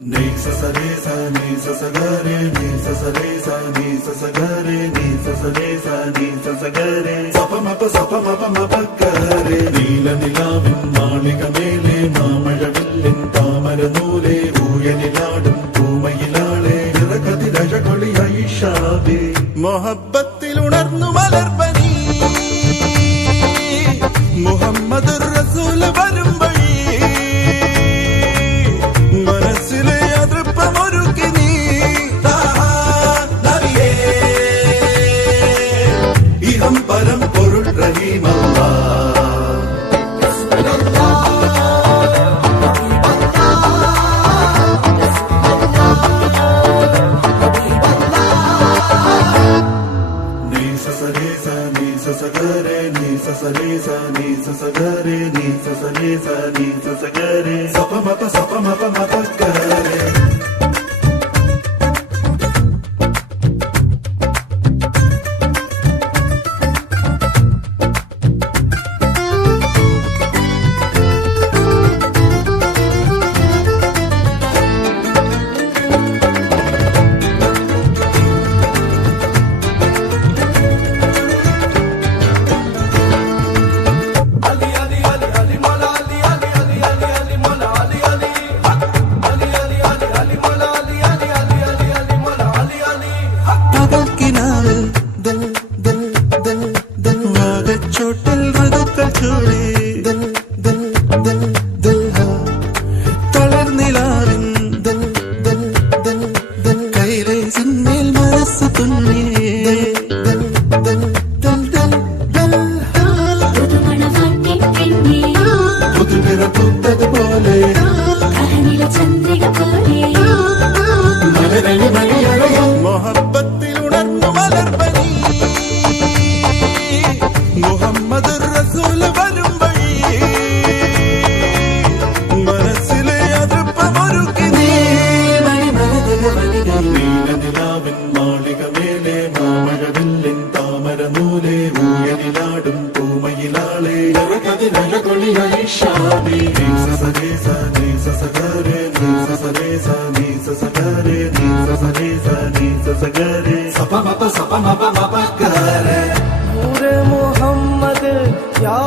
Ni sa sa re sa ni sa sa ga re ni sa sa re sa ni sa sa ga re ni sa sa re sa ni sa sa ga re sa pa ma pa ga re നീല നിലാവിൻ മാളികമേലെ മാമഴവില്ലിൻ താമരനൂലെ ഊയലിലാടും പൂമയിലാളെ നിറകതിരഴകൊളിയായി ഷാബി മൊഹബത്തിൽ ഉണർന്നു മലർപ്പനി മുഹമ്മദ് റസൂൽ വരും വഴി മനസ്സിലെ അതൃപ്പമൊരുക്കി നീ ഇഹം പരം പൊരുൾ റഹീമല്ലാ മൊഹബത്തിൽ ഉണർന്നു മലർപ്പനി മുഹമ്മദ് റസൂൽ വരും വഴി മനസ്സിലെ അതൃപ്പമൊരുക്കി നീ നീല നിലാവിൻ മാളികമേലെ മാമഴവില്ലിൻ താമരനൂലെ ഊയലിലാടും പൂമയിലാളെ നിറകതിരഴകൊളിയായി ഷാബി നീ സ സ re sa ni sa sa ga re ni sa sa re sa ni sa sa ga re ni sa sa re sa ni sa sa ga re sa pa ma pa ga re नूरे मोहम्मद या